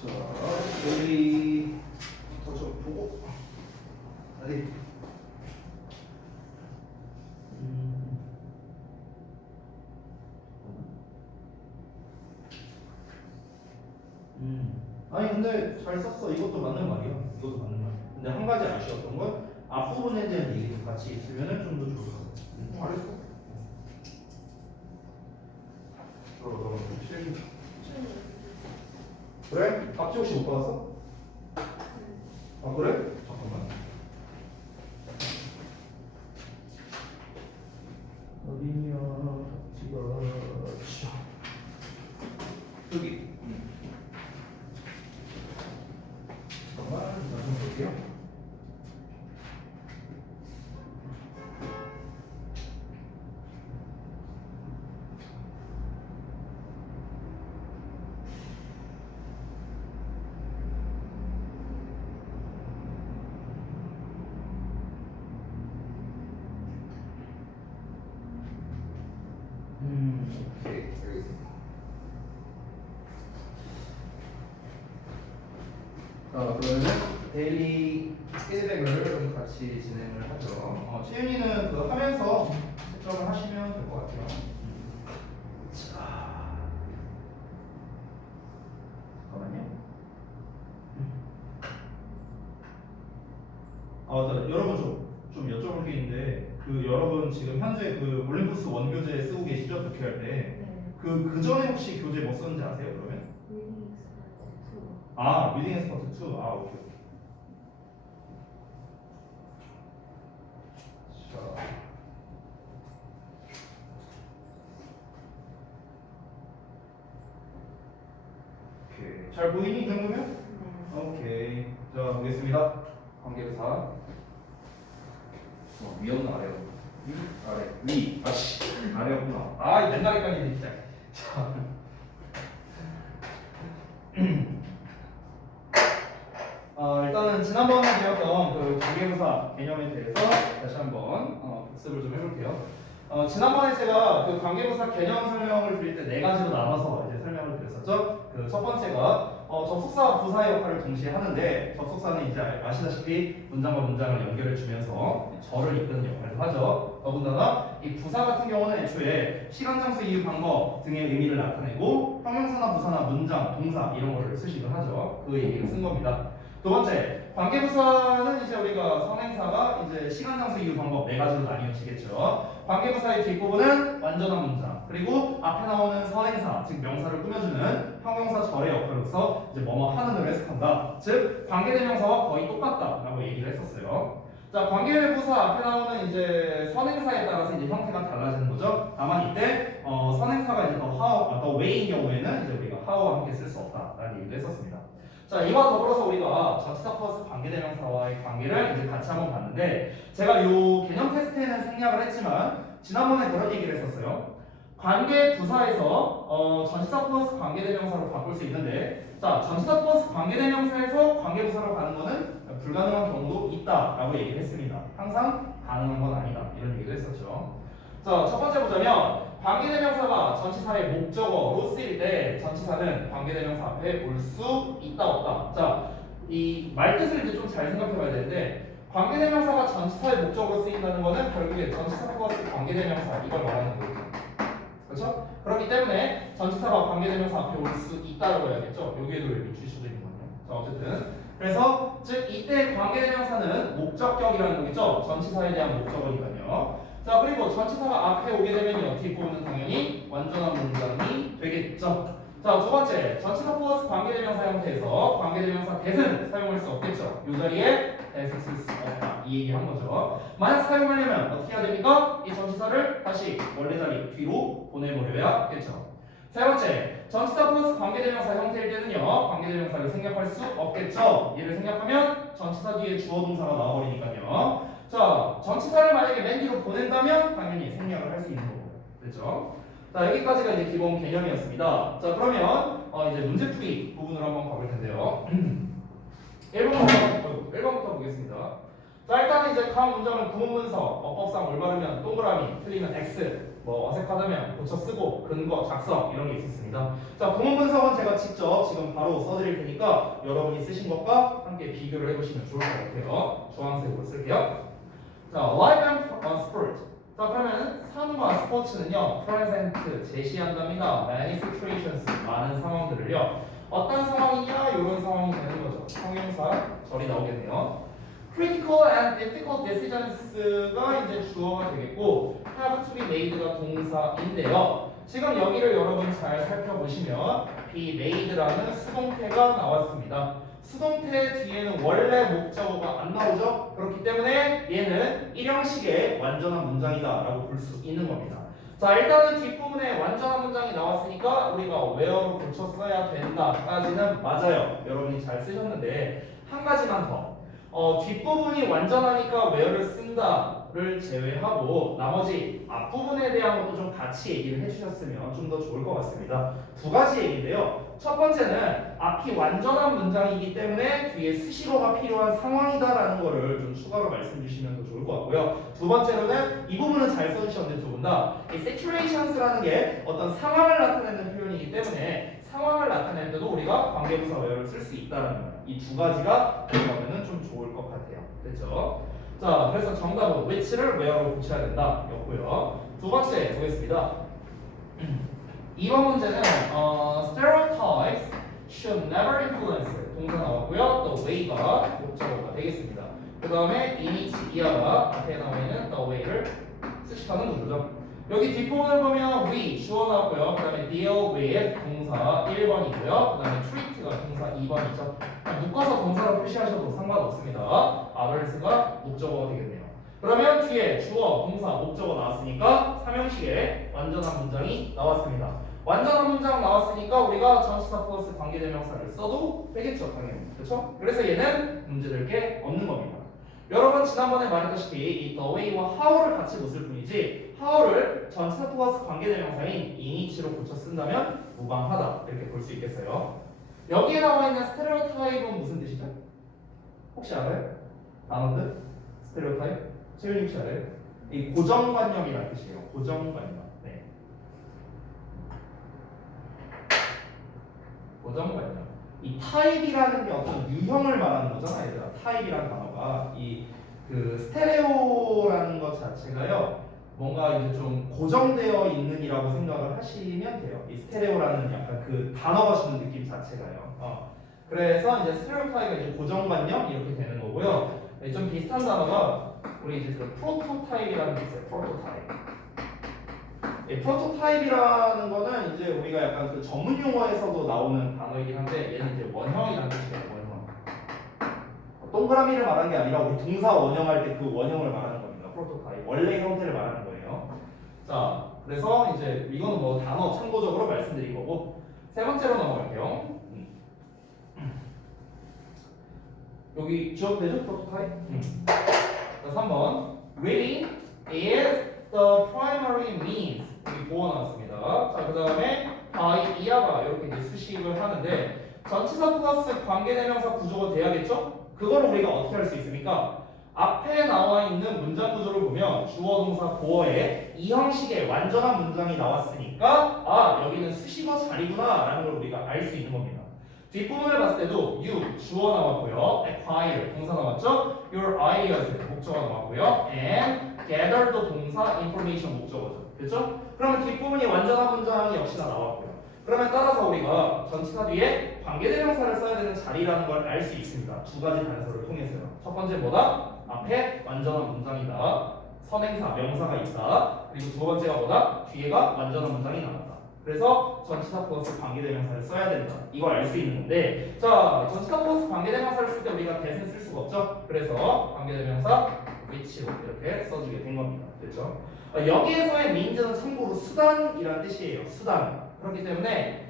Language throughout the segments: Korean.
자, 여기부터 좀 보고. 어디? 아니 근데 잘 썼어. 이것도 맞는 말이야. 이것도 맞는 말. 근데 한 가지 아쉬웠던 건 앞부분에 대한 얘기도 같이 있으면은 좀 더 좋을 것 같아. 잘했어. 너 실기. 그래? 박지 혹시 못 받았어? 아 그래? 잠깐만. 어디냐 박지가. 여기. 잠깐만 나좀 볼게요. 오케이. 여기 있습니다. 그러면 데일리 피드백을 좀 같이 진행을 하죠. 채윤이는 그거 하면서 채점을 하시면 될 것 같아요. 자, 잠깐만요. 여러분 좀 여쭤볼 게 있는데 그 여러분 지금 현재 그 올림푸스 원교재 쓰고 계시죠? 독해할 때. 네. 그 전에 혹시 교재 뭐 썼는지 아세요? 그러면? 리딩 엑스퍼트 2. 오케이. 자. 오케이. 잘 보이니? 이 정도면? 오케이. 자, 보겠습니다. 관계부사. 위였나 아래였나? 위? 아래. 위. 아씨. 아래였구나. 이 맨날 헷갈리네 진짜. 자. 일단은 지난번에 배웠던 그 관계부사 개념에 대해서 다시 한번 복습을 좀 해볼게요. 지난번에 제가 그 관계부사 개념 설명을 드릴 때 네 가지로 나눠서 이제 설명을 드렸었죠. 그 첫 번째가 접속사와 부사의 역할을 동시에 하는데 접속사는 이제 아시다시피 문장과 문장을 연결해 주면서 절을 이끄는 역할을 하죠. 더군다나 이 부사 같은 경우는 애초에 시간, 장소, 이유, 방법 등의 의미를 나타내고 형용사나 부사나 문장, 동사 이런 거를 수식을 하죠. 그 얘기를 쓴 겁니다. 두 번째, 관계부사는 이제 우리가 선행사가 이제 시간, 장소, 이유, 방법 네 가지로 나뉘어지겠죠. 관계부사의 뒷부분은 완전한 문장, 그리고 앞에 나오는 선행사, 즉 명사를 꾸며주는 형용사 절의 역할로서 이제 뭐뭐 하는을 해석한다. 즉 관계대명사와 거의 똑같다라고 얘기를 했었어요. 자, 관계부사 앞에 나오는 이제 선행사에 따라서 이제 형태가 달라지는 거죠. 다만 이때 선행사가 이제 the way인 경우에는 이제 우리가 how와 함께 쓸 수 없다라는 얘기를 했었습니다. 자, 이와 더불어서 우리가 전치사 플러스 관계대명사와의 관계를 이제 같이 한번 봤는데 제가 요 개념 테스트에는 생략을 했지만 지난번에 그런 얘기를 했었어요. 관계부사에서 전치사 플러스 관계대명사로 바꿀 수 있는데 자, 전치사 플러스 관계대명사에서 관계부사로 가는 거는 불가능한 경우도 있다라고 얘기를 했습니다. 항상 가능한 건 아니다 이런 얘기를 했었죠. 자, 첫 번째 보자면 관계대명사가 전치사의 목적어로 쓰일 때 전치사는 관계대명사 앞에 올 수 있다 없다. 자, 이 말뜻을 이제 좀 잘 생각해 봐야 되는데 관계대명사가 전치사의 목적어로 쓰인다는 거는 결국에 전치사 플러스 관계대명사 이걸 말하는 거죠. 그렇죠? 그렇기 때문에 전치사가 관계대명사 앞에 올 수 있다라고 해야겠죠. 여기에도 밑줄 수도 있는 거네요. 자, 어쨌든 그래서 즉 이때 관계대명사는 목적격이라는 거겠죠. 전치사에 대한 목적어니까요. 자, 그리고 전치사가 앞에 오게 되면 뒷부분은 당연히 완전한 문장이 되겠죠. 자, 두 번째, 전치사 플러스 관계대명사 형태에서 관계대명사 that은 사용할 수 없겠죠. 이 자리에 that을 쓸 수 없다. 이 얘기 한 거죠. 만약 사용하려면 어떻게 해야 됩니까? 이 전치사를 다시 원래 자리 뒤로 보내버려야겠죠. 세 번째, 전치사 플러스 관계대명사 형태일 때는요, 관계대명사를 생략할 수 없겠죠. 얘를 생략하면 전치사 뒤에 주어 동사가 나와버리니까요. 자, 전치사를 만약에 맨 뒤로 보낸다면 당연히 생략을 할 수 있는 거고요. 됐죠? 자, 여기까지가 이제 기본 개념이었습니다. 자, 그러면 이제 문제풀이 부분으로 한번 가볼 텐데요. 1번부터 보겠습니다. 자, 일단은 이제 각 문장을 구문 문서, 어법상 올바르면 동그라미, 틀리면 X, 뭐 어색하다면 고쳐 쓰고 근거, 작성 이런 게 있었습니다. 자, 구문 분석은 제가 직접 지금 바로 써드릴 테니까 여러분이 쓰신 것과 함께 비교를 해보시면 좋을 것 같아요. 주황색으로 쓸게요. 자, live and sport. 자, 그러면 삶과 스포츠는요, present 제시한답니다. many situations 많은 상황들을요. 어떤 상황이냐, 이런 상황이 되는 거죠. 형용사 절이 나오겠네요. critical and difficult decisions가 이제 주어가 되겠고 have to be made가 동사인데요. 지금 여기를 여러분 잘 살펴보시면 be made라는 수동태가 나왔습니다. 수동태 뒤에는 원래 목적어가 안 나오죠. 그렇기 때문에 얘는 일형식의 완전한 문장이다 라고 볼 수 있는 겁니다. 자, 일단은 뒷부분에 완전한 문장이 나왔으니까 우리가 where로 고쳐 써야 된다까지는 맞아요. 여러분이 잘 쓰셨는데 한 가지만 더. 뒷부분이 완전하니까 where를 쓴다를 제외하고 나머지 앞부분에 대한 것도 좀 같이 얘기를 해주셨으면 좀 더 좋을 것 같습니다. 두 가지 얘기인데요. 첫 번째는 앞이 완전한 문장이기 때문에 뒤에 수식어가 필요한 상황이다라는 거를 좀 추가로 말씀 주시면 더 좋을 것 같고요. 두 번째로는 이 부분은 잘 써주셨는데 두 분 다 이 situations라는 게 어떤 상황을 나타내는 표현이기 때문에 상황을 나타낼 때도 우리가 관계부사 where를 쓸 수 있다는 거예요. 이 두 가지가 들어가면 좀 좋을 것 같아요. 됐죠? 자, 그래서 정답은 which를 where로 붙여야 된다 였고요. 두 번째 보겠습니다. 2번 문제는 stereotypes should never influence 동사 나왔고요. 또 way가 목적어가 되겠습니다. 그 다음에 이미지 이하가 앞에 나와 있는 the way를 수식하는 구조죠. 여기 뒷부분을 보면 we 주어 나왔고요. 그 다음에 deal with 동사 1번이고요. 그 다음에 treat가 동사 2번이죠. 묶어서 동사로 표시하셔도 상관없습니다. others가 목적어가 되겠네요. 그러면 뒤에 주어, 동사, 목적어 나왔으니까 삼형식의 완전한 문장이 나왔습니다. 완전한 문장 나왔으니까 우리가 전치사 플러스 관계대명사를 써도 되겠죠, 당연히. 그렇죠? 그래서 얘는 문제될 게 없는 겁니다. 여러분 지난번에 말했다시피 이 the way와 how를 같이 못 쓸 뿐이지 how를 전치사 플러스 관계대명사인 in이치로 고쳐 쓴다면 무방하다 이렇게 볼 수 있겠어요. 여기에 나와 있는 스테레오타입은 무슨 뜻이죠? 혹시 알아요? 단어들? 스테레오타입? 채윤이 혹시 알아요? 이 고정관념이라는 뜻이에요. 고정관념. 네. 고정관념. 이 타입이라는 게 어떤 유형을 말하는 거잖아, 얘들아. 타입이라는 단어가 이 그 스테레오라는 것 자체가요. 뭔가 이제 좀 고정되어 있는이라고 생각을 하시면 돼요. 이 스테레오라는 약간 그 단어가 주는 느낌 자체가요. 그래서 이제 스테레오타입이 이제 고정관념 이렇게 되는 거고요. 좀 비슷한 단어가 우리 이제 그 프로토타입이라는 게 있어요. 프로토타입. 프로토타입이라는 거는 이제 우리가 약간 그 전문 용어에서도 나오는 단어이긴 한데 얘는 이제 원형이라는 뜻이에요. 원형. 동그라미를 말하는 게 아니라 우리 동사 원형할 때 그 원형을 말하는 겁니다. 프로토타입. 원래 형태를 말하는 거예요. 자, 그래서 이제 이거는 뭐 단어 참고적으로 말씀드린 거고 세 번째로 넘어갈게요. 여기 기억되죠? 프로토타입? 자, 3번. Reading is the primary means. 여기 보어 나왔습니다. 자, 그 다음에 by 이하가 이렇게 이제 수식을 하는데 전치사 플러스 관계대명사 구조가 돼야겠죠? 그걸 우리가 어떻게 할 수 있습니까? 앞에 나와 있는 문장 구조를 보면 주어 동사 보어에 이 형식의 완전한 문장이 나왔으니까 아, 여기는 수식어 자리구나 라는 걸 우리가 알 수 있는 겁니다. 뒷부분을 봤을 때도 you 주어 나왔고요, acquire 동사 나왔죠, your ideas 목적어 나왔고요, and gather도 동사, information 목적어죠. 됐죠? 그러면 뒷부분이 완전한 문장이 역시나 나왔고요. 그러면 따라서 우리가 전치사 뒤에 관계대명사를 써야 되는 자리라는 걸 알 수 있습니다. 두 가지 단서를 통해서요. 첫 번째 뭐다? 앞에 완전한 문장이다. 선행사, 명사가 있다. 그리고 두 번째가 뭐다? 뒤에가 완전한 문장이 나왔다. 그래서 전치사 플러스 관계대명사를 써야 된다. 이걸 알 수 있는 건데, 자, 전치사 플러스 관계대명사를 쓸 때 우리가 대신 쓸 수가 없죠. 그래서 관계대명사 which로 이렇게 써주게 된 겁니다. 됐죠? 여기에서의 means는 참고로 수단이란 뜻이에요. 수단. 그렇기 때문에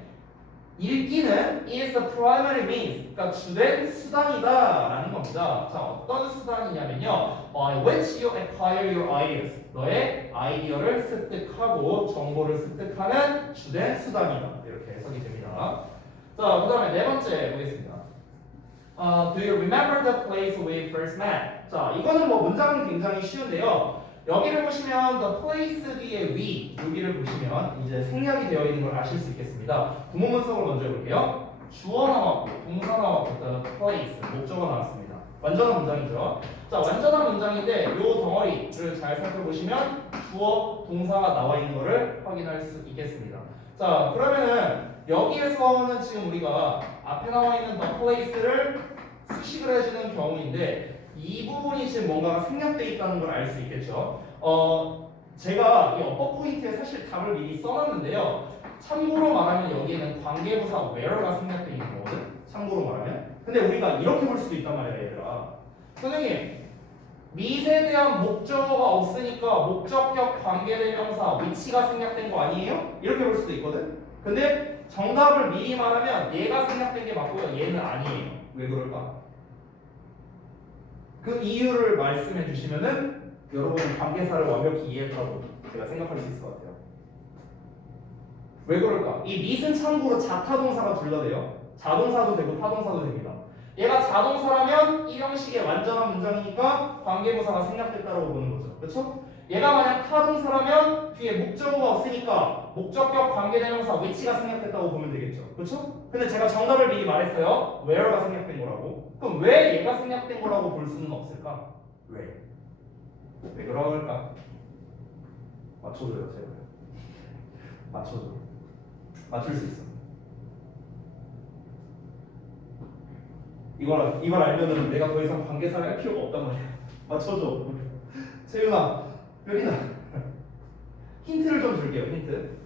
읽기는 is the primary means, 그러니까 주된 수단이다라는 겁니다. 자, 어떤 수단이냐면요, by which you acquire your ideas. 너의 아이디어를 습득하고 정보를 습득하는 주된 수단이다. 이렇게 해석이 됩니다. 자, 그 다음에 네 번째 보겠습니다. Do you remember the place we first met? 자, 이거는 뭐 문장은 굉장히 쉬운데요. 여기를 보시면 the place 뒤에 we 여기를 보시면 이제 생략이 되어 있는 걸 아실 수 있겠습니다. 구문분석을 먼저 해볼게요. 주어 나왔고 동사 나왔고 그다음에 place 목적어 나왔습니다. 완전한 문장이죠. 자, 완전한 문장인데 요 덩어리를 잘 살펴보시면 주어 동사가 나와 있는 거를 확인할 수 있겠습니다. 자, 그러면은 여기에서는 지금 우리가 앞에 나와 있는 the place를 수식을 해주는 경우인데 이 부분이 지금 뭔가가 생략되어 있다는 걸 알 수 있겠죠. 제가 이 업버 포인트에 사실 답을 미리 써놨는데요. 참고로 말하면 여기에는 관계부사 where가 생략되어 있는 거거든. 참고로 말하면. 근데 우리가 이렇게 볼 수도 있단 말이야, 얘들아. 선생님, 밑에 대한 목적어가 없으니까 목적격 관계대명사 위치가 생략된 거 아니에요? 이렇게 볼 수도 있거든. 근데 정답을 미리 말하면 얘가 생략된 게 맞고요, 얘는 아니에요. 왜 그럴까? 그 이유를 말씀해 주시면은 여러분 관계사를 완벽히 이해했다고 제가 생각할 수 있을 것 같아요. 왜 그럴까? 이 밑은 참고로 자타동사가 둘러대요. 자동사도 되고 타동사도 됩니다. 얘가 자동사라면 이 형식의 완전한 문장이니까 관계부사가 생략됐다고 보는 거죠. 그렇죠? 얘가 만약 타동사라면 뒤에 목적어가 없으니까 목적격 관계대명사 위치가 생략됐다고 보면 되겠죠. 그렇죠? 근데 제가 정답을 미리 말했어요. where가 생략된 거라고. 그럼 왜 얘가 생략된 거라고 볼 수는 없을까? 왜? 왜 그럴까? 맞춰줘요, 제가. 맞춰줘. 맞출 수 있어. 이걸 알면은 내가 더 이상 관계사를 할 필요가 없단 말이야. 맞춰줘. 세윤아, 효린아. 힌트를 좀 줄게요. 힌트.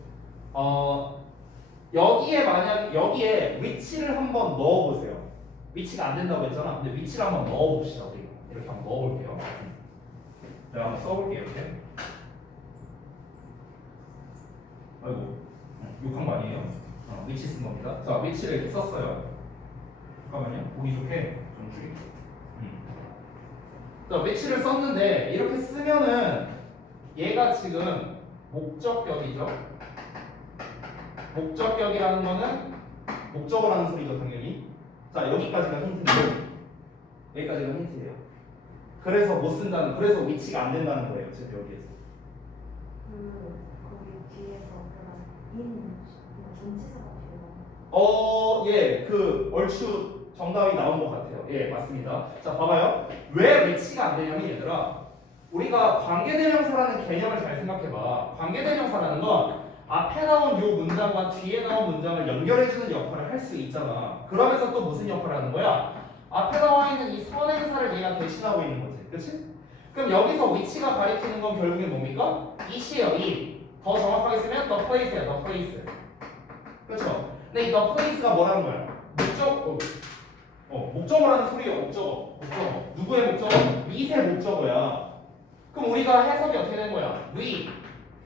여기에 위치를 한번 넣어보세요. 위치가 안 된다고 했잖아. 근데 위치를 한번 넣어봅시다. 우리가 이렇게 한번 넣어볼게요. 내가 한번 써볼게요. 이렇게. 아이고, 욕한 거 아니에요? 위치 쓴 겁니다. 자, 위치를 이렇게 썼어요. 잠깐만요. 보기 좋게 좀 줄일게요. 자, 위치를 썼는데 이렇게 쓰면은 얘가 지금 목적격이죠. 목적격이라는 거는 목적어라는 소리죠, 당연히. 자, 여기까지가 힌트인데 여기까지가 힌트예요. 그래서 못 쓴다는, 그래서 위치가 안 된다는 거예요, 어쨌든 여기에서. 거기 뒤에서 그런 전치사가 예, 얼추 정답이 나온 것 같아요. 예, 맞습니다. 자, 봐봐요. 왜 위치가 안 되냐면 얘들아, 우리가 관계대명사라는 개념을 잘 생각해봐. 관계대명사라는 건 앞에 나온 요 문장과 뒤에 나온 문장을 연결해주는 역할을 할 수 있잖아. 그러면서 또 무슨 역할을 하는 거야? 앞에 나와 있는 이 선행사를 얘가 대신하고 있는 거지. 그치? 그럼 여기서 위치가 가리키는 건 결국에 뭡니까? it이에요, it. 더 정확하게 쓰면 the place예요, the place. 그렇죠? 근데 이 the place가 뭐라는 거야? 목적어라는 소리예요. 목적어. 누구의 목적어? 밑의 목적어야. 그럼 우리가 해석이 어떻게 된 거야? We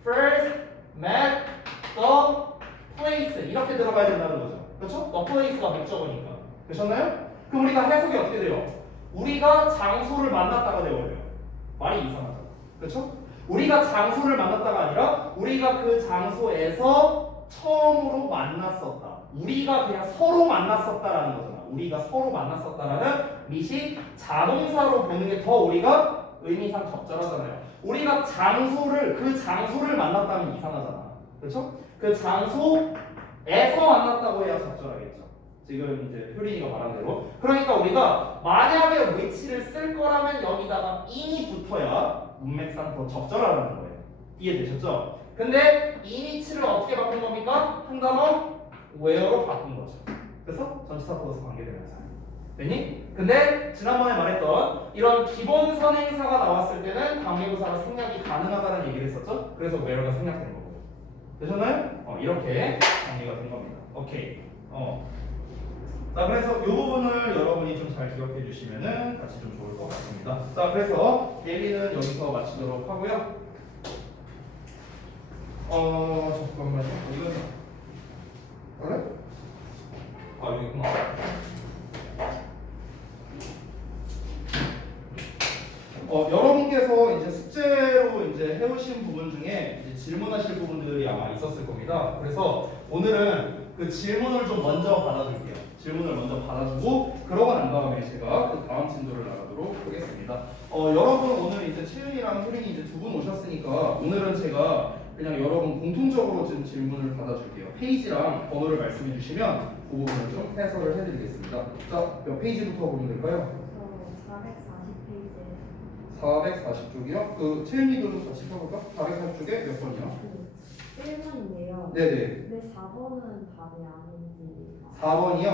first met the place 이렇게 들어가야 된다는 거죠. 그렇죠? The place가 목적어니까. 되셨나요? 그럼 우리가 해석이 어떻게 돼요? 우리가 장소를 만났다가 되어버려요. 말이 이상하죠. 그렇죠? 우리가 장소를 만났다가 아니라 우리가 그 장소에서 처음으로 만났었다. 우리가 그냥 서로 만났었다라는 거잖아. 우리가 서로 만났었다라는 밑이 자동사로 보는 게 더 우리가 의미상 적절하잖아요. 우리가 그 장소를 만났다면 이상하잖아. 그렇죠? 그 장소에서 만났다고 해야 적절하겠죠. 지금 이제 효린이가 말한 대로. 그러니까 우리가 만약에 위치를 쓸 거라면 여기다가 in이 붙어야 문맥상 더 적절하다는 거예요. 이해되셨죠? 근데 이 위치를 어떻게 바꾼 겁니까? 한 단어 where로 바꾼 거죠. 그래서 전치사 플러스 관계대명사. 됐니? 근데 지난번에 말했던 이런 기본 선행사가 나왔을 때는 관계부사가 생략이 가능하다는 얘기를 했었죠. 그래서 where가 생략된 거고. 되셨나요? 이렇게 정리가 된 겁니다. 오케이. 자, 그래서 이 부분을 여러분이 좀 잘 기억해 주시면은 같이 좀 좋을 것 같습니다. 자, 그래서 예리는 여기서 마치도록 하고요. 잠깐만요. 이거 그래? 여기 있구나. 여러분께서 이제 숙제로 이제 해오신 부분 중에 이제 질문 질문하실 부분들이 아마 있었을 겁니다. 그래서 오늘은 그 질문을 좀 먼저 받아줄게요. 질문을 먼저 받아주고 그러고 난 다음에 제가 그 다음 진도를 나가도록 하겠습니다. 여러분 오늘 이제 채윤이랑 효린이 이제 두 분 오셨으니까 오늘은 제가 그냥 여러분 공통적으로 지금 질문을 받아줄게요. 페이지랑 번호를 말씀해 주시면 그 부분을 좀 해설을 해드리겠습니다. 자, 몇 페이지부터 보면 될까요? 저 440페이지 440쪽이요? 그 채윤이도 좀 같이 펴볼까? 440쪽에 몇 번이요? 1번인데요. 네네. 근데 4번은 답이 아닌지 4번이요.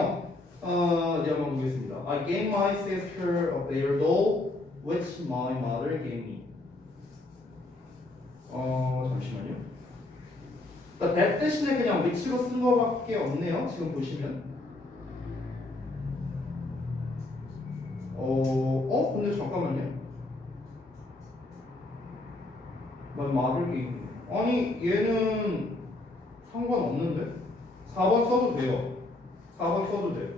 네, 한번 보겠습니다. I gave my sister a bear doll, which my mother gave me. 잠시만요. that 대신에 그냥 which로 쓴 거밖에 없네요. 지금 보시면. 근데 잠깐만요. My mother gave me. 아니, 얘는 상관없는데? 4번 써도 돼요. 4번 써도 돼.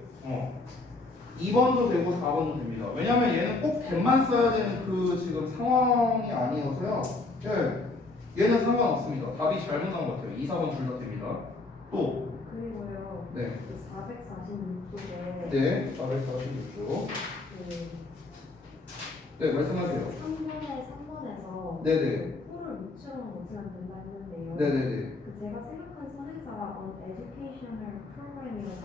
2번도 되고 4번도 됩니다. 왜냐면 얘는 꼭 that만 써야 되는 그 지금 상황이 아니어서요. 예, 얘는 상관없습니다. 답이 잘못 나온 것 같아요. 2, 4번 둘 다 됩니다. 또, 그리고요. 네. 그 446쪽에 네, 446쪽. 그 네, 말씀하세요. 3번에서 네네. 풀을 무치로는 못하면 된다 했는데요. 네네네. 그 제가 생각한 선행사가 educational program이어서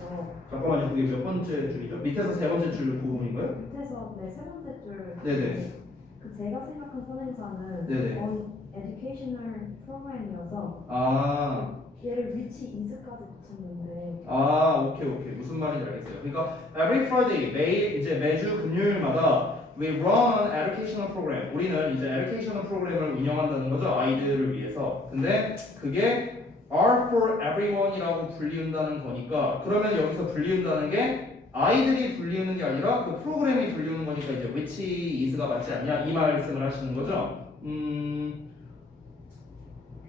잠깐만요. 그게 몇 번째 줄이죠? 밑에서 세 번째 줄 부분인가요? 밑에서 세 번째 줄 네네. 그 제가 생각한 선행사는 네네. on educational program이어서 아, 얘를 which is까지 붙였는데 오케이. 무슨 말인지 알겠어요. 그러니까 every Friday, 이제 매주 금요일마다 we run an educational program. 우리는 이제 educational 프로그램을 운영한다는 거죠. 아이들을 위해서. 근데 그게 are for everyone이라고 불리운다는 거니까 그러면 여기서 불리운다는 게 아이들이 불리우는 게 아니라 그 프로그램이 불리우는 거니까 이제 which is가 맞지 않냐 이 말씀을 하시는 거죠.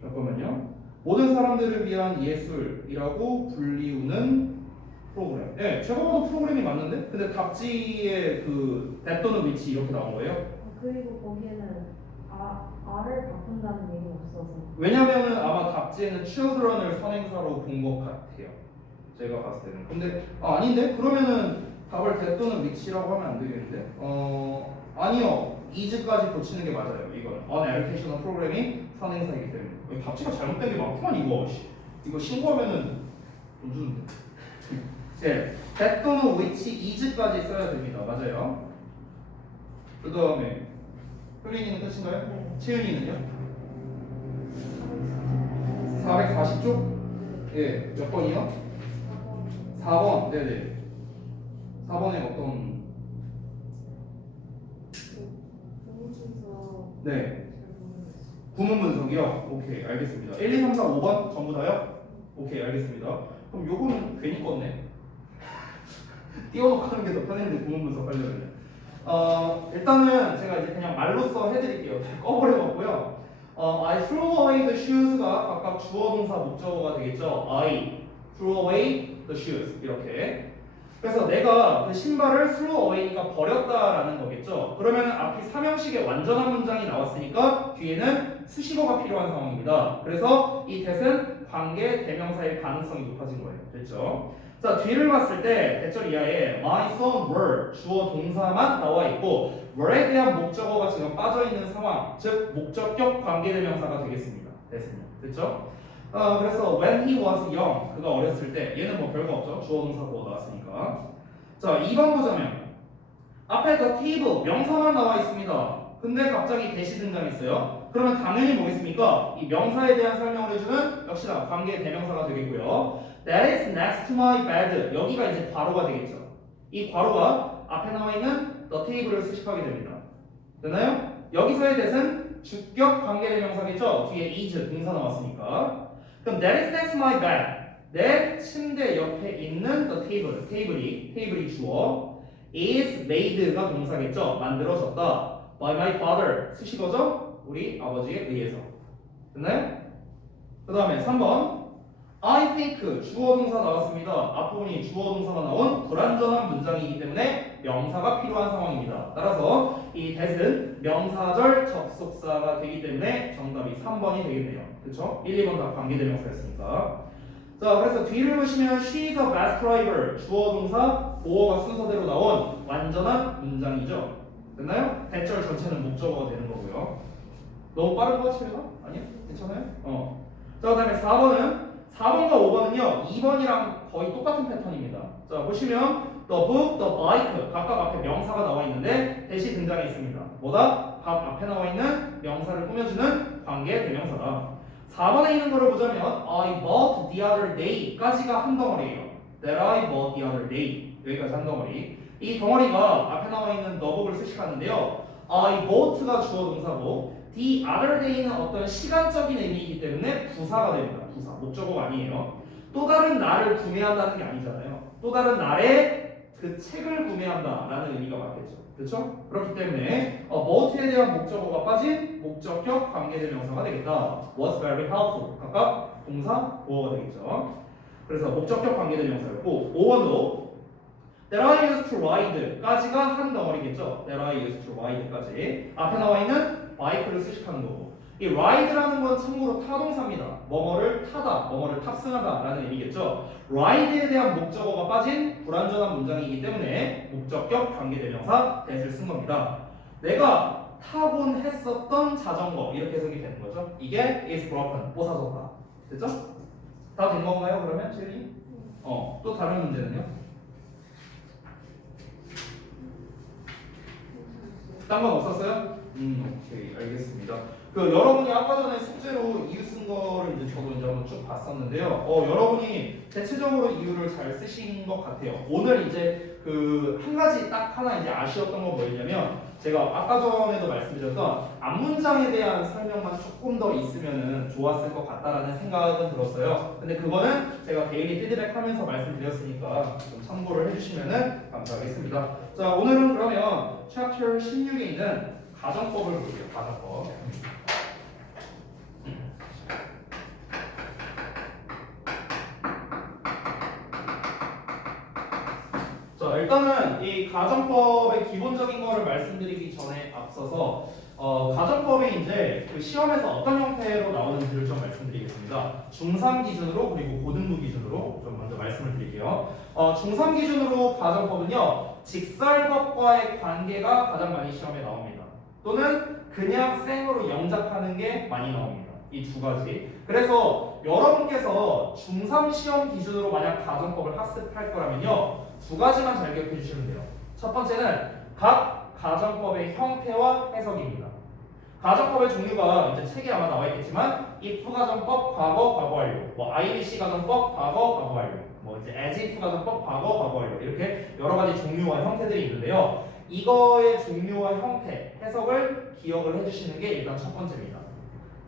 잠깐만요. 모든 사람들을 위한 예술이라고 불리우는 프로그램. 네, 제가 봐도 프로그램이 맞는데? 근데 답지에 그 that 또는 which 이렇게 나온 거예요. 그리고 거기에는 R을 바꾼다는 얘기는 없어서 왜냐면은 아마 답지에는 children을 선행사로 본 것 같아요. 제가 봤을 때는. 근데 아닌데? 그러면은 답을 that 또는 which라고 하면 안 되겠는데? 아니요. is까지 고치는 게 맞아요. 이건 on educational 프로그램이 선행사이기 때문에. 답지가 잘못된 게 많구만 이거. 이거 신고하면은 돈 주는데. 네, that 또는 which is까지 써야 됩니다. 맞아요. 그 다음에 효린이는 끝인가요? 네. 채윤이는요? 440쪽? 예, 몇 번이요? 4번. 네네. 4번에 어떤? 공부에서 네. 잘 모르겠어요. 구문 분석이요? 오케이, 알겠습니다. 1, 2, 3, 4, 5번 전부 다요? 오케이, 알겠습니다. 그럼 요거는 괜히 껐네. 띄워놓고 하는 게 더 편했는데 구문 분석 하려면. 일단은 제가 이제 그냥 말로써 해드릴게요. 꺼버려봤고요. I threw away the shoes가 각각 주어 동사 목적어가 되겠죠. I threw away the shoes 이렇게. 그래서 내가 그 신발을 threw away니까 버렸다라는 거겠죠. 그러면 앞이 삼형식의 완전한 문장이 나왔으니까 뒤에는 수식어가 필요한 상황입니다. 그래서 이 that은 관계 대명사의 가능성이 높아진 거예요. 됐죠? 자, 뒤를 봤을 때 대절 이하에 my son were 주어 동사만 나와 있고 were에 대한 목적어가 지금 빠져 있는 상황, 즉 목적격 관계대명사가 되겠습니다. 됐습니다. 됐죠? 그래서 when he was young 그가 어렸을 때 얘는 뭐 별거 없죠. 주어 동사 보어 나왔으니까. 자, 2번 보자면 앞에 the table 명사만 나와 있습니다. 근데 갑자기 대시 등장했어요. 그러면 당연히 뭐겠습니까? 이 명사에 대한 설명을 해주는 역시나 관계 대명사가 되겠고요. That is next to my bed. 여기가 이제 괄호가 되겠죠. 이 괄호가 앞에 나와 있는 the table을 수식하게 됩니다. 되나요? 여기서의 that은 주격 관계 대명사겠죠. 뒤에 is 동사 나왔으니까. 그럼 that is next to my bed. 내 침대 옆에 있는 the table. 테이블이 주어. is made가 동사겠죠. 만들어졌다. by my father. 수식어죠. 우리 아버지에 의해서. 됐나요? 그 다음에 3번. I think 주어 동사 나왔습니다. 앞부분이 주어 동사가 나온 불완전한 문장이기 때문에 명사가 필요한 상황입니다. 따라서 이 that은 명사절 접속사가 되기 때문에 정답이 3번이 되겠네요. 그렇죠? 1, 2번 다 관계대명사였으니까. 자, 그래서 뒤를 보시면 she's a bus driver 주어 동사 보어가 순서대로 나온 완전한 문장이죠. 됐나요? 대절 전체는 목적어가 되는 거고요. 너무 빠른 거 같아요? 아니요? 괜찮아요? 자, 그 다음에 4번과 5번은요 2번이랑 거의 똑같은 패턴입니다. 자, 보시면 the book, the bike 각각 앞에 명사가 나와 있는데 대시 등장해 있습니다. 뭐다? 각 앞에 나와 있는 명사를 꾸며주는 관계 대명사다. 4번에 있는 거를 보자면 I bought the other day 까지가 한 덩어리예요. That I bought the other day 여기까지 한 덩어리. 이 덩어리가 앞에 나와 있는 the book을 수식하는데요. I bought가 주어 동사고 the other day는 어떤 시간적인 의미이기 때문에 부사가 됩니다. 부사, 목적어가 아니에요. 또 다른 날을 구매한다는 게 아니잖아요. 또 다른 날에 그 책을 구매한다라는 의미가 맞겠죠. 그렇죠? 그렇기 때문에 bought에 대한 목적어가 빠진 목적격 관계대명사가 되겠다. was very helpful 각각 동사 보어가 되겠죠. 그래서 목적격 관계대명사였고 5번도 That I used to ride 까지가 한 덩어리겠죠. That I used to ride 까지 앞에 나와 있는 바이크를 수식하는 거고 이 ride라는 건 참고로 타동사입니다. 뭐뭐를 타다, 뭐뭐를 탑승하다 라는 의미겠죠. ride에 대한 목적어가 빠진 불완전한 문장이기 때문에 목적격 관계대명사 that을 쓴 겁니다. 내가 타곤 했었던 자전거 이렇게 해석이 되는 거죠. 이게 is broken, 뽀사졌다. 됐죠? 다 된 건가요 그러면 젤리? 또 다른 문제는요? 딴 건 없었어요? 오케이 알겠습니다. 여러분이 아까 전에 숙제로 이유 쓴 거를 이제 저도 이제 한번 쭉 봤었는데요. 여러분이 대체적으로 이유를 잘 쓰신 것 같아요. 오늘 이제 한 가지 딱 하나 이제 아쉬웠던 건 뭐였냐면 제가 아까 전에도 말씀드렸던 앞문장에 대한 설명만 조금 더 있으면은 좋았을 것 같다라는 생각은 들었어요. 근데 그거는 제가 개인이 피드백하면서 말씀드렸으니까 좀 참고를 해주시면은 감사하겠습니다. 자, 오늘은 그러면 챕터 16에 있는 가정법을 볼게요. 가정법. 자, 일단은 이 가정법의 기본적인 거를 말씀드리기 전에 앞서서 가정법이 이제 시험에서 어떤 형태로 나오는지를 좀 말씀드리겠습니다. 중3 기준으로 그리고 고등부 기준으로 좀 먼저 말씀을 드릴게요. 중3 기준으로 가정법은요 직설법과의 관계가 가장 많이 시험에 나옵니다. 또는 그냥 생으로 영작하는 게 많이 나옵니다. 이 두 가지. 그래서 여러분께서 중3 시험 기준으로 만약 가정법을 학습할 거라면요 두 가지만 잘 기억해 주시면 돼요. 첫 번째는 각 가정법의 형태와 해석입니다. 가정법의 종류가 이제 책에 아마 나와 있겠지만 if 가정법 과거 과거 완료, 뭐 IBC 가정법 과거 과거 완료, 뭐 이제 as if 가정법 과거 과거 완료 이렇게 여러 가지 종류와 형태들이 있는데요. 이거의 종류와 형태, 해석을 기억을 해주시는 게 일단 첫 번째입니다.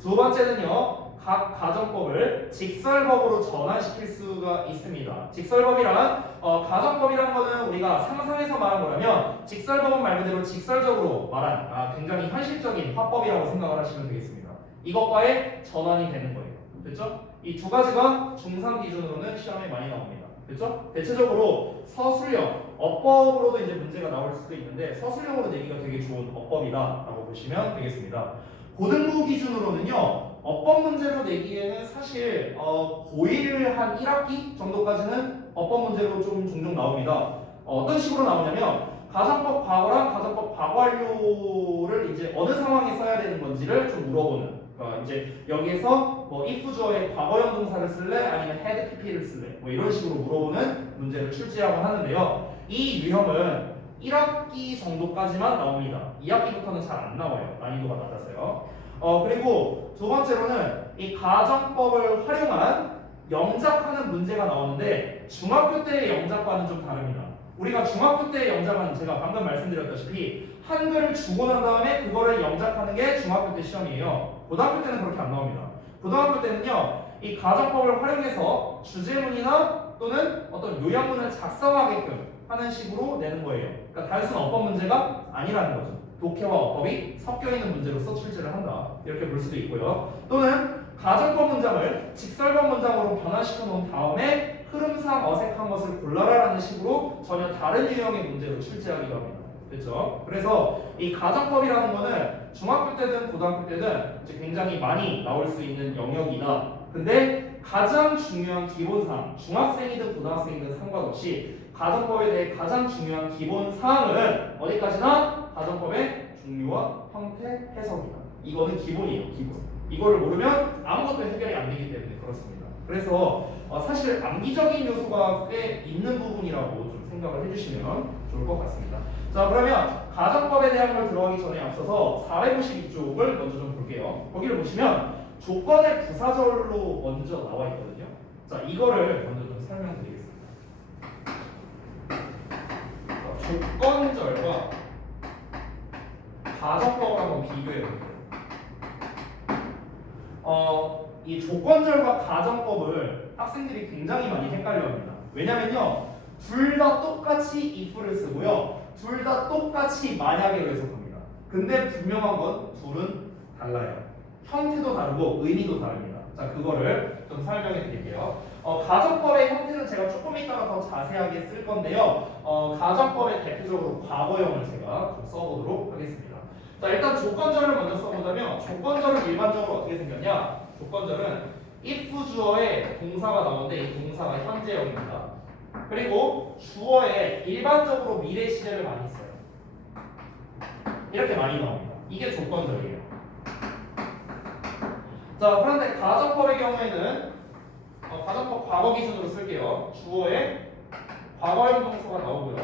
두 번째는요. 각 가정법을 직설법으로 전환시킬 수가 있습니다. 직설법이란 가정법이란 거는 우리가 상상해서 말한 거라면 직설법은 말 그대로 직설적으로 말한 굉장히 현실적인 화법이라고 생각을 하시면 되겠습니다. 이것과의 전환이 되는 거예요. 됐죠? 이 두 가지가 중3 기준으로는 시험에 많이 나옵니다. 그렇죠? 대체적으로 서술형, 어법으로도 이제 문제가 나올 수도 있는데 서술형으로 내기가 되게 좋은 어법이다라고 보시면 되겠습니다. 고등부 기준으로는요 어법 문제로 내기에는 사실 고1 한 1학기 정도까지는 어법 문제로 좀 종종 나옵니다. 어떤 식으로 나오냐면 가정법 과거랑 가정법 과거 완료를 이제 어느 상황에 써야 되는 건지를 좀 물어보는. 그러니까 이제 여기에서 뭐 if 주어의 과거형 동사를 쓸래 아니면 had pp를 쓸래 뭐 이런 식으로 물어보는 문제를 출제하곤 하는데요. 이 유형은 1학기 정도까지만 나옵니다. 2학기부터는 잘 안 나와요. 난이도가 낮아서요. 그리고 두 번째로는 이 가정법을 활용한 영작하는 문제가 나오는데 중학교 때의 영작과는 좀 다릅니다. 우리가 중학교 때의 영작은 제가 방금 말씀드렸다시피 한글을 주고 난 다음에 그거를 영작하는 게 중학교 때 시험이에요. 고등학교 때는 그렇게 안 나옵니다. 고등학교 때는요 이 가정법을 활용해서 주제문이나 또는 어떤 요약문을 작성하게끔 하는 식으로 내는 거예요. 그러니까 단순 어법 문제가 아니라는 거죠. 독해와 어법이 섞여 있는 문제로서 출제를 한다. 이렇게 볼 수도 있고요. 또는 가정법 문장을 직설법 문장으로 변화시켜 놓은 다음에 흐름상 어색한 것을 골라라라는 식으로 전혀 다른 유형의 문제로 출제하기도 합니다. 됐죠? 그래서 이 가정법이라는 거는 중학교 때든 고등학교 때든 이제 굉장히 많이 나올 수 있는 영역이다. 근데 가장 중요한 기본사항, 중학생이든 고등학생이든 상관없이 가정법에 대해 가장 중요한 기본 사항은 어디까지나 가정법의 종류와 형태, 해석이다. 이거는 기본이에요, 기본. 이거를 모르면 아무것도 해결이 안 되기 때문에 그렇습니다. 그래서 사실 암기적인 요소가 꽤 있는 부분이라고 좀 생각을 해주시면 좋을 것 같습니다. 자, 그러면 가정법에 대한 걸 들어가기 전에 앞서서 452쪽을 먼저 좀 볼게요. 거기를 보시면 조건의 부사절로 먼저 나와 있거든요. 자, 이거를 먼저 좀 설명드리겠습니다. 조건절과 가정법을 한번 비교해 볼게요. 이 조건절과 가정법을 학생들이 굉장히 많이 헷갈려합니다. 왜냐면요, 둘 다 똑같이 if를 쓰고요, 둘 다 똑같이 만약에로 해석합니다. 근데 분명한 건 둘은 달라요. 형태도 다르고 의미도 다릅니다. 자, 그거를 좀 설명해 드릴게요. 가정법의 형태는 제가 조금 이따가 더 자세하게 쓸 건데요. 가정법의 대표적으로 과거형을 제가 좀 써보도록 하겠습니다. 자, 일단 조건절을 먼저 써보자면 조건절은 일반적으로 어떻게 생겼냐? 조건절은 if 주어에 동사가 나오는데 이 동사가 현재형입니다. 그리고 주어에 일반적으로 미래 시제를 많이 써요. 이렇게 많이 나옵니다. 이게 조건절이에요. 자, 그런데 가정법의 경우에는 가정법 과거 기준으로 쓸게요. 주어에 과거형 동사가 나오고요.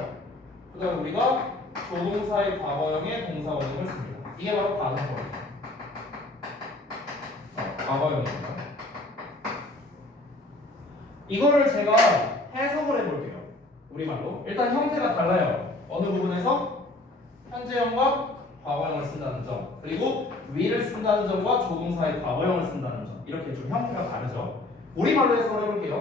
그 다음에 우리가 조동사의 과거형의 동사 원형을 씁니다. 이게 바로 가정법입니다. 과거형입니다. 이거를 제가 해석을 해볼게요. 우리말로. 일단 형태가 달라요. 어느 부분에서? 현재형과 과거형을 쓴다는 점, 그리고 위를 쓴다는 점과 조동사의 과거형을 쓴다는 점, 이렇게 좀 형태가 다르죠. 우리말로 해석을 해볼게요.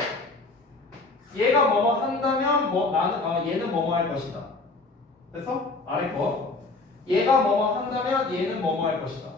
얘가 뭐뭐 한다면 얘는 뭐뭐 할 것이다. 그래서 아래 거, 얘가 뭐뭐 한다면 얘는 뭐뭐 할 것이다.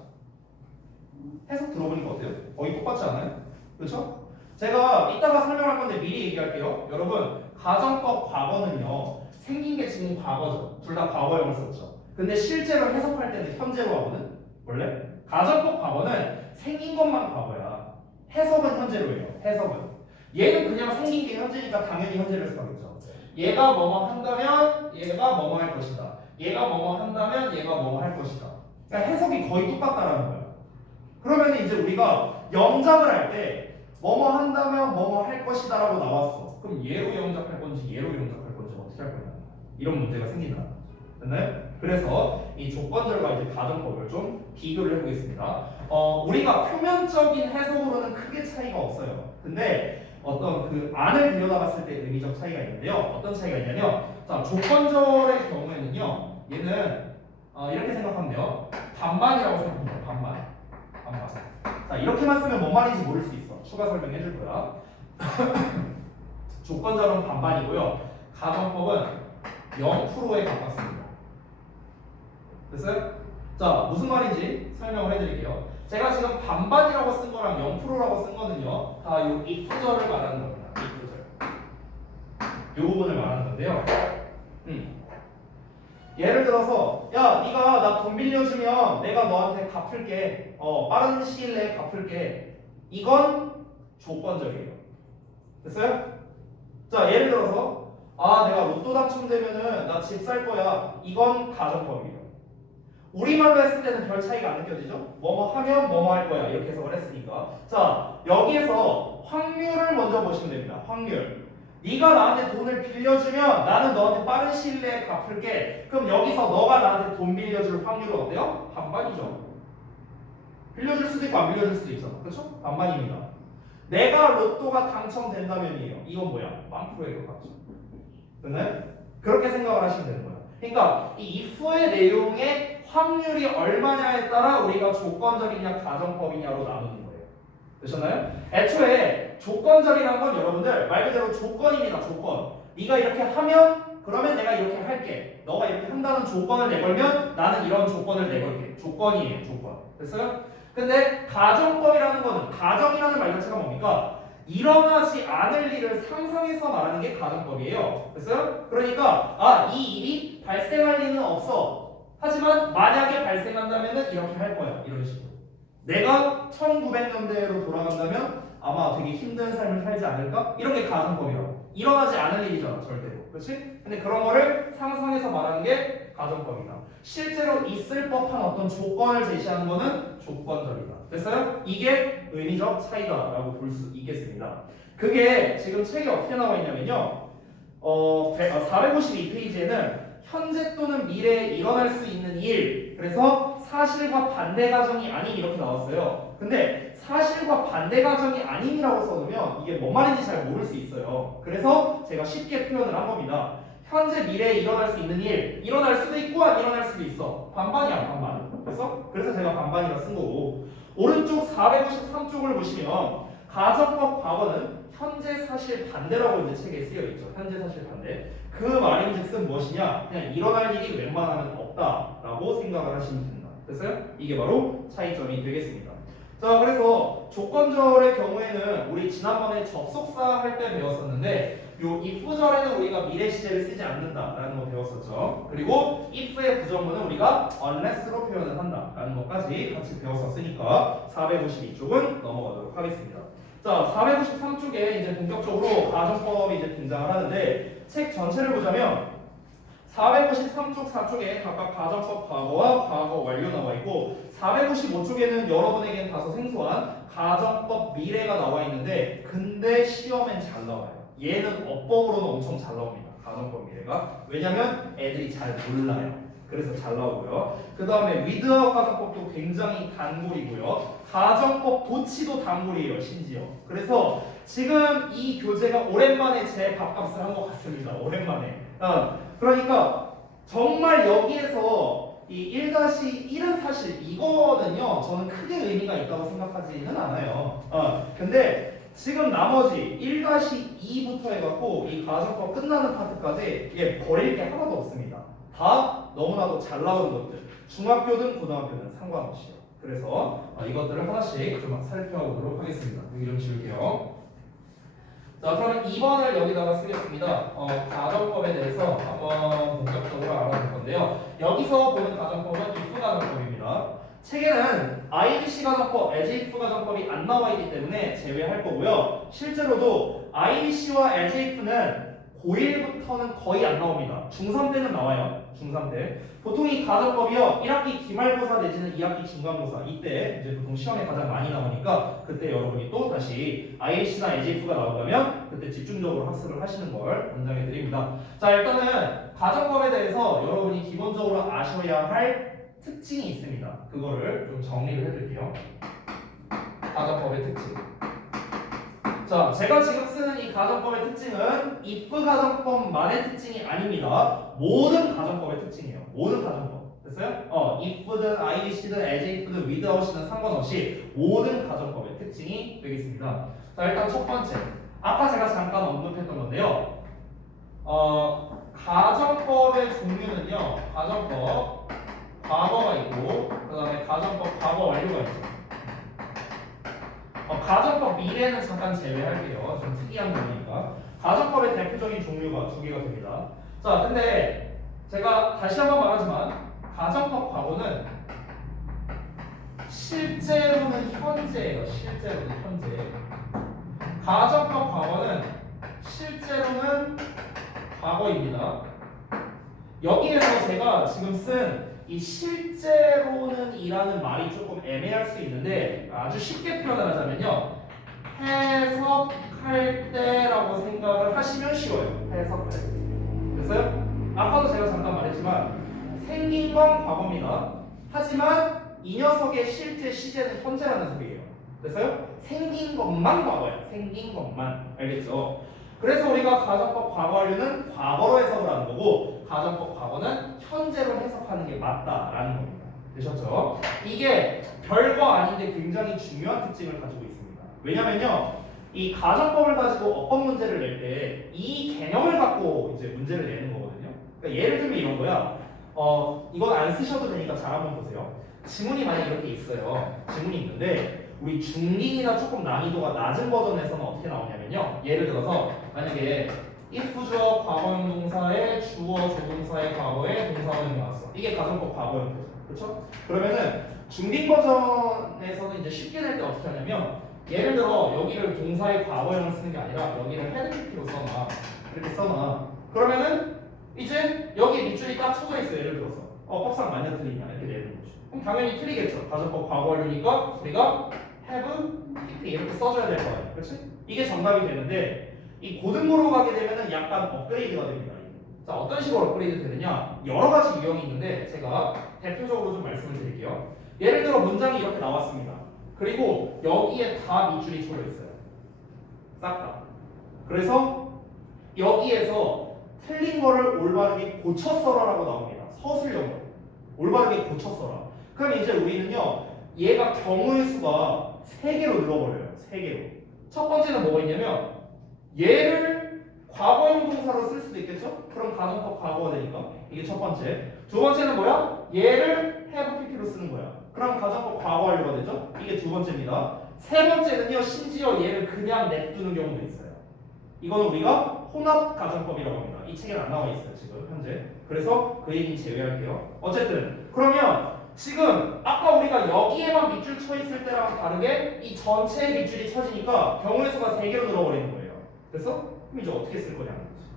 해석 들어보니까 어때요? 거의 똑같지 않아요? 그렇죠? 제가 이따가 설명할 건데 미리 얘기할게요. 여러분, 가정법 과거는요, 생긴 게 지금 과거죠. 둘 다 과거형을 썼죠. 근데 실제로 해석할 때는 현재로 하거든. 원래 가정법 과거는 생긴 것만 과거야. 해석은 현재로 해요. 해석은. 얘는 그냥 생긴 게 현재니까 당연히 현재를 써야겠죠. 얘가 뭐뭐 한다면 얘가 뭐뭐 할 것이다. 얘가 뭐뭐 한다면 얘가 뭐뭐 할 것이다. 그러니까 해석이 거의 똑같다라는 거야. 그러면 이제 우리가 영작을 할 때 뭐뭐 한다면 뭐뭐 할 것이다라고 나왔어. 그럼 얘로 영작할 건지 얘로 영작할 건지 어떻게 할 거냐. 이런 문제가 생긴다. 됐나요? 그래서 이 조건절과 이제 가정법을 좀 비교를 해보겠습니다. 우리가 표면적인 해석으로는 크게 차이가 없어요. 근데 어떤 그 안을 들여다봤을 때 의미적 차이가 있는데요. 어떤 차이가 있냐면, 자, 조건절의 경우에는요, 얘는 이렇게 생각하면 돼요. 반반이라고 생각하면 돼요. 반반. 자, 이렇게만 쓰면 뭔 말인지 모를 수 있어. 추가 설명해 줄 거야. 조건절은 반반이고요. 가정법은 0%에 가깝습니다. 됐어요? 자, 무슨 말인지 설명을 해드릴게요. 제가 지금 반반이라고 쓴 거랑 0%라고 쓴 거는요, 다 이 if절을 말하는 겁니다. if절. 이 부분을 말하는 건데요. 예를 들어서, 야, 네가 나 돈 빌려주면 내가 너한테 갚을게. 빠른 시일 내에 갚을게. 이건 조건절이에요. 됐어요? 자, 예를 들어서, 내가 로또 당첨되면은 나 집 살 거야. 이건 가정법이에요. 우리말로 했을 때는 별 차이가 안 느껴지죠? 뭐뭐 하면 뭐뭐 할 거야. 이렇게 해석을 했으니까. 자, 여기에서 확률을 먼저 보시면 됩니다. 확률. 네가 나한테 돈을 빌려주면 나는 너한테 빠른 시일 내에 갚을게. 그럼 여기서 너가 나한테 돈 빌려줄 확률은 어때요? 반반이죠. 빌려줄 수도 있고 안 빌려줄 수도 있잖아. 그렇죠? 반반입니다. 내가 로또가 당첨된다면이에요. 이건 뭐야? 0%에 가깝죠. 됐나요? 그렇게 생각을 하시면 되는 거야. 그러니까 이 if의 내용의 확률이 얼마냐에 따라 우리가 조건절이냐 가정법이냐로 나누는 거예요. 되셨나요? 애초에 조건절이라는 건 여러분들 말 그대로 조건입니다. 조건. 네가 이렇게 하면 그러면 내가 이렇게 할게. 너가 이렇게 한다는 조건을 내걸면 나는 이런 조건을 내걸게. 조건이에요. 조건. 됐어요? 근데 가정법이라는 거는 가정이라는 말 자체가 뭡니까? 일어나지 않을 일을 상상해서 말하는 게 가정법이에요. 됐어요? 그러니까 이 일이 발생할 리는 없어. 하지만 만약에 발생한다면은 이렇게 할 거야. 이런 식으로. 내가 1900년대로 돌아간다면 아마 되게 힘든 삶을 살지 않을까? 이런 게 가정법이라고. 일어나지 않을 일이잖아, 절대로. 그렇지? 근데 그런 거를 상상해서 말하는 게 가정법이다. 실제로 있을 법한 어떤 조건을 제시하는 거는 조건절이다. 됐어요? 이게 의미적 차이다라고 볼 수 있겠습니다. 그게 지금 책에 어떻게 나와 있냐면요. 452페이지에는 현재 또는 미래에 일어날 수 있는 일, 그래서 사실과 반대 가정이 아닌 이렇게 나왔어요. 근데 사실과 반대 가정이 아님이라고 써놓으면 이게 뭔 말인지 잘 모를 수 있어요. 그래서 제가 쉽게 표현을 한 겁니다. 현재 미래에 일어날 수 있는 일, 일어날 수도 있고 안 일어날 수도 있어. 반반이야, 반반. 그래서 제가 반반이라 쓴 거고, 오른쪽 453쪽을 보시면 가정법 과거는 현재 사실 반대라고 이제 책에 쓰여 있죠. 현재 사실 반대. 그 말인즉슨 무엇이냐? 그냥 일어날 일이 웬만하면 없다라고 생각을 하시면 됩니다. 됐어요? 이게 바로 차이점이 되겠습니다. 자, 그래서 조건절의 경우에는 우리 지난번에 접속사 할 때 배웠었는데 요 if절에는 우리가 미래 시제를 쓰지 않는다라는 거 배웠었죠. 그리고 if의 부정문은 우리가 unless로 표현을 한다라는 것까지 같이 배웠었으니까 452쪽은 넘어가도록 하겠습니다. 자, 493쪽에 이제 본격적으로 가정법이 이제 등장을 하는데 책 전체를 보자면 453쪽 4쪽에 각각 가정법 과거와 과거 완료 나와 있고 455쪽에는 여러분에겐 다소 생소한 가정법 미래가 나와 있는데 근데 시험엔 잘 나와요. 얘는 어법으로는 엄청 잘 나옵니다. 가정법 미래가. 왜냐면 애들이 잘 몰라요. 그래서 잘 나오고요. 그 다음에 위드아웃 가정법도 굉장히 단골이고요. 가정법 도치도 단골이에요. 심지어. 그래서 지금 이 교재가 오랜만에 제 밥값을 한 것 같습니다. 오랜만에. 그러니까 정말 여기에서 이 1-1은 사실 이거는요. 저는 크게 의미가 있다고 생각하지는 않아요. 근데 지금 나머지 1-2부터 해갖고 이 가정법 끝나는 파트까지 이게 버릴 게 하나도 없습니다. 다 너무나도 잘 나오는 것들. 중학교든 고등학교든 상관없이요. 그래서 이것들을 하나씩 좀 살펴보도록 하겠습니다. 여기 좀 지울게요. 자, 그러면 2번을 여기다가 쓰겠습니다. 가정법에 대해서 한번 본격적으로 알아볼 건데요. 여기서 보는 가정법은 if 가정법입니다. 책에는 IDC 가정법, as if 가정법이 안 나와 있기 때문에 제외할 거고요. 실제로도 IDC와 as if는 고1부터는 거의 안 나옵니다. 중3 때는 나와요. 중3 때. 보통 이 가정법이요. 1학기 기말고사 내지는 2학기 중간고사 이때 이제 보통 시험에 가장 많이 나오니까 그때 여러분이 또 다시 IAC나 AJF가 나온다면 그때 집중적으로 학습을 하시는 걸 권장해 드립니다. 자, 일단은 가정법에 대해서 여러분이 기본적으로 아셔야 할 특징이 있습니다. 그거를 좀 정리를 해드릴게요. 가정법의 특징. 자, 제가 지금 쓰는 이 가정법의 특징은 if 가정법만의 특징이 아닙니다. 모든 가정법의 특징이에요. 모든 가정법. 됐어요? if든 IDC든 as if든 without이든 상관없이 모든 가정법의 특징이 되겠습니다. 자, 일단 첫 번째. 아까 제가 잠깐 언급했던 건데요. 가정법의 종류는요. 가정법 과거가 있고 그 다음에 가정법 과거 완료가 있죠. 가정법 미래는 잠깐 제외할게요. 좀 특이한 거니까. 가정법의 대표적인 종류가 두 개가 됩니다. 자, 근데 제가 다시 한번 말하지만 가정법 과거는 실제로는 현재예요. 실제로는 현재. 가정법 과거는 실제로는 과거입니다. 여기에서 제가 지금 쓴 이 실제로는 이라는 말이 조금 애매할 수 있는데 아주 쉽게 표현을 하자면요. 해석할 때라고 생각을 하시면 쉬워요. 해석할 때. 됐어요? 아까도 제가 잠깐 말했지만 생긴 건 과거입니다. 하지만 이 녀석의 실제 시제는 현재라는 소리예요. 됐어요? 생긴 것만 과거예요. 생긴 것만. 알겠죠? 그래서 우리가 가정법 과거 완료는 과거로 해석을 하는 거고 가정법 과거는 현재로 해석하는 게 맞다라는 겁니다. 되셨죠? 이게 별거 아닌데 굉장히 중요한 특징을 가지고 있습니다. 왜냐면요, 이 가정법을 가지고 어법 문제를 낼 때 이 개념을 갖고 이제 문제를 내는 거거든요. 그러니까 예를 들면 이런 거야. 이건 안 쓰셔도 되니까 잘 한번 보세요. 지문이 만약 이렇게 있어요. 지문이 있는데 우리 중딩이나 조금 난이도가 낮은 버전에서는 어떻게 나오냐면요. 예를 들어서 만약에 if 주어 과거형 동사에 주어 조동사의 과거에 동사원이 나왔어. 이게 가정법 과거형이죠. 그렇죠? 그러면은 중딩 버전에서는 이제 쉽게 낼 때 어떻게 하냐면 예를 들어 여기를 동사의 과거형을 쓰는 게 아니라 여기를 헤드키로 써놔. 이렇게 써놔. 그러면은 이제 여기 밑줄이 딱 쳐져 있어. 예를 들어서 법상 맞냐 틀리냐 이렇게 내는 거죠. 그럼 당연히 틀리겠죠. 가정법 과거형이니까 우리가 have, pp 이렇게 써줘야 될 거예요. 그렇지? 이게 정답이 되는데 이 고등부로 가게 되면은 약간 업그레이드가 됩니다. 자, 어떤 식으로 업그레이드 되느냐? 여러 가지 유형이 있는데 제가 대표적으로 좀 말씀을 드릴게요. 예를 들어 문장이 이렇게 나왔습니다. 그리고 여기에 다 밑줄이 쳐져 있어요. 싹 다. 그래서 여기에서 틀린 거를 올바르게 고쳐 써라라고 나옵니다. 서술형으로. 올바르게 고쳐 써라. 그럼 이제 우리는요. 얘가 경우의 수가 3개로 늘어버려요. 3개로. 첫 번째는 뭐가 있냐면 얘를 과거형 동사로 쓸 수도 있겠죠? 그럼 가정법 과거가 되니까 이게 첫 번째. 두 번째는 뭐야? 얘를 have pp로 쓰는 거야. 그럼 가정법 과거완료가 되죠? 이게 두 번째입니다. 세 번째는요. 심지어 얘를 그냥 냅두는 경우도 있어요. 이거는 우리가 혼합 가정법이라고 합니다. 이 책에는 안 나와 있어요. 지금 현재. 그래서 그 얘기는 제외할게요. 어쨌든 그러면 지금 아까 우리가 여기에만 밑줄 쳐 있을 때랑 다르게 이 전체에 밑줄이 쳐지니까 경우의 수가 3개로 늘어버리는 거예요. 그래서 그럼 이제 어떻게 쓸 거냐는 거지.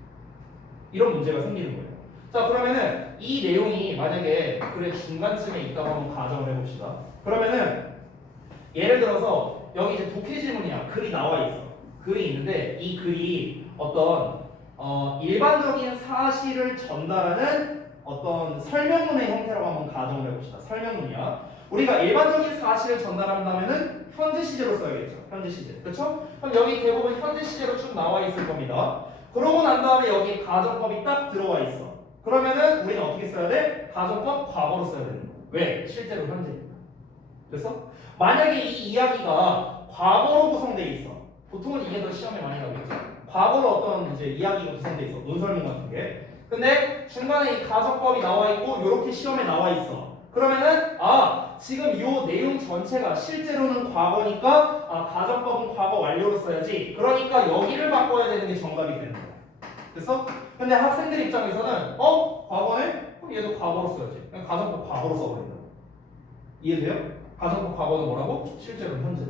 이런 문제가 생기는 거예요. 자, 그러면은 이 내용이 만약에 글의 중간쯤에 있다고 한번 가정을 해봅시다. 그러면은 예를 들어서 여기 이제 독해 질문이야. 글이 나와 있어. 글이 있는데 이 글이 어떤 일반적인 사실을 전달하는 어떤 설명문의 형태라고 한번 가정을 해봅시다. 설명문이야. 우리가 일반적인 사실을 전달한다면은 현재 시제로 써야겠죠. 현재 시제. 그렇죠? 그럼 여기 대부분 현재 시제로 쭉 나와 있을 겁니다. 그러고 난 다음에 여기 가정법이 딱 들어와 있어. 그러면은 우리는 어떻게 써야 돼? 가정법 과거로 써야 되는 거야. 왜? 실제로 현재니까. 그래서 만약에 이 이야기가 과거로 구성되어 있어. 보통은 이게 더 시험에 많이 나오겠죠. 과거로 어떤 이제 이야기가 구성되어 있어. 논설문 같은 게. 근데 중간에 이 가정법이 나와 있고 이렇게 시험에 나와 있어. 그러면은 지금 이 내용 전체가 실제로는 과거니까 가정법은 과거 완료로 써야지. 그러니까 여기를 바꿔야 되는 게 정답이 되는 거야. 됐어? 근데 학생들 입장에서는 과거네? 그럼 얘도 과거로 써야지. 그냥 가정법 과거로 써버린다. 이해돼요? 가정법 과거는 뭐라고? 실제로는 현재.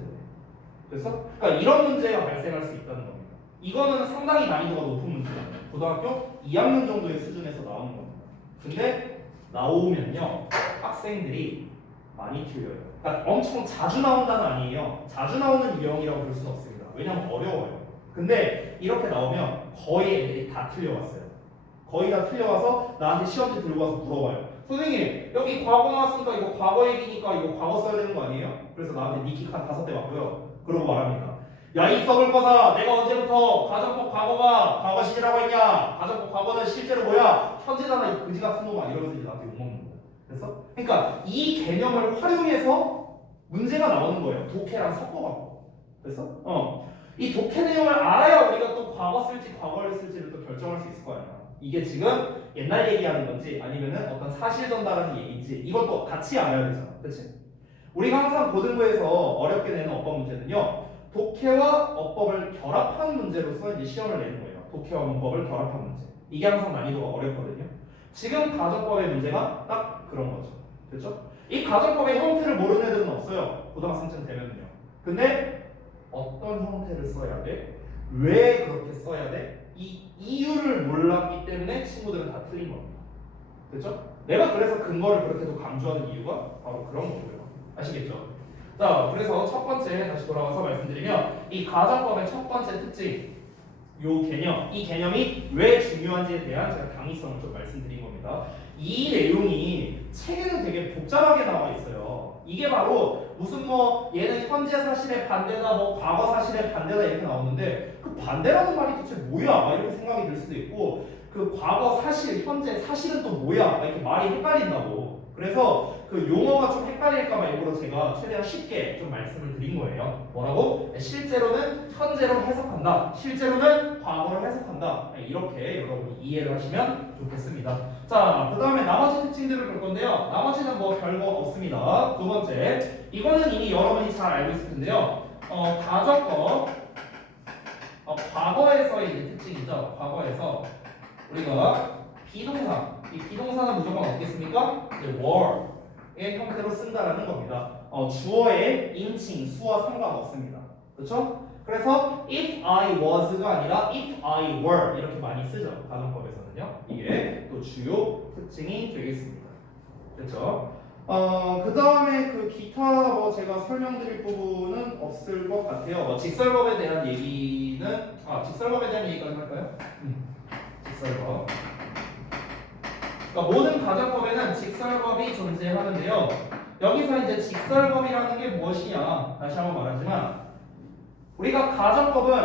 됐어? 그러니까 이런 문제가 발생할 수 있다는 겁니다. 이거는 상당히 난이도가 높은 문제예요. 고등학교 2학년 정도의 수준에서 나오는 겁니다. 근데 나오면요 학생들이 많이 틀려요. 그러니까 엄청 자주 나온다는 아니에요. 자주 나오는 유형이라고 볼 수는 없습니다. 왜냐면 어려워요. 근데 이렇게 나오면 거의 애들이 다 틀려왔어요. 거의 다 틀려와서 나한테 시험지 들고 와서 물어봐요. 선생님 여기 과거 나왔으니까 이거 과거 얘기니까 이거 과거 써야 되는 거 아니에요? 그래서 나한테 니킥 한 5대 맞고요. 그러고 말합니다. 야 이 썩을 거사 내가 언제부터 가정법 과거가 과거 시제라고 했냐? 가정법 과거는 실제로 뭐야? 현재잖아 이 그지 같은 놈아 이러면서 이제 나한테 욕먹는 거야. 됐어? 그러니까 이 개념을 활용해서 문제가 나오는 거예요. 독해랑 섞어갖고. 됐어? 이 독해 내용을 알아야 우리가 또 과거 쓸지 과거를 쓸지를 또 결정할 수 있을 거 아니야. 이게 지금 옛날 얘기하는 건지 아니면은 어떤 사실 전달하는 얘기인지 이것도 같이 알아야 되잖아. 그치? 우리가 항상 고등부에서 어렵게 내는 어법 문제는요. 독해와 어법을 결합한 문제로서 이제 시험을 내는 거예요. 독해와 문법을 결합한 문제. 이게 항상 난이도가 어렵거든요. 지금 가정법의 문제가 딱 그런 거죠. 그렇죠? 이 가정법의 형태를 모르는 애들은 없어요. 고등학생쯤 되면요. 근데 어떤 형태를 써야 돼? 왜 그렇게 써야 돼? 이 이유를 몰랐기 때문에 친구들은 다 틀린 겁니다. 그렇죠? 내가 그래서 근거를 그렇게도 강조하는 이유가 바로 그런 거고요. 아시겠죠? 자, 그래서 첫 번째 다시 돌아와서 말씀드리면 이 가정법의 첫 번째 특징, 요 개념, 이 개념이 왜 중요한지에 대한 제가 당위성을 좀 말씀드린 겁니다. 이 내용이 책에는 되게 복잡하게 나와 있어요. 이게 바로 무슨 뭐 얘는 현재 사실의 반대다, 뭐 과거 사실의 반대다 이렇게 나오는데 그 반대라는 말이 도대체 뭐야? 막 이렇게 생각이 들 수도 있고 그 과거 사실, 현재 사실은 또 뭐야? 막 이렇게 말이 헷갈린다고. 그래서 그 용어가 좀 헷갈릴까봐 일부러 제가 최대한 쉽게 좀 말씀을 드린 거예요. 뭐라고? 실제로는 현재로 해석한다. 실제로는 과거를 해석한다. 이렇게 여러분이 이해를 하시면 좋겠습니다. 자, 그 다음에 나머지 특징들을 볼 건데요. 나머지는 뭐 별거 없습니다. 두 번째, 이거는 이미 여러분이 잘 알고 있을 텐데요. 가정법, 과거에서의 이제 특징이죠. 과거에서 우리가 비동사, 이 비동사는 무조건 어떻겠습니까? 이제 were의 형태로 쓴다라는 겁니다. 주어의 인칭, 수와 상관없습니다. 그렇죠? 그래서 if I was가 아니라 if I were 이렇게 많이 쓰죠. 가정법에서는요. 이게 또 주요 특징이 되겠습니다. 그렇죠? 그 다음에 그 기타 뭐 제가 설명드릴 부분은 없을 것 같아요. 직설법에 대한 얘기는 직설법에 대한 얘기까지 할까요? 직설법. 그러니까 모든 가정법에는 직설법이 존재하는데요. 여기서 이제 직설법이라는 게 무엇이냐 다시 한번 말하지만 우리가 가정법은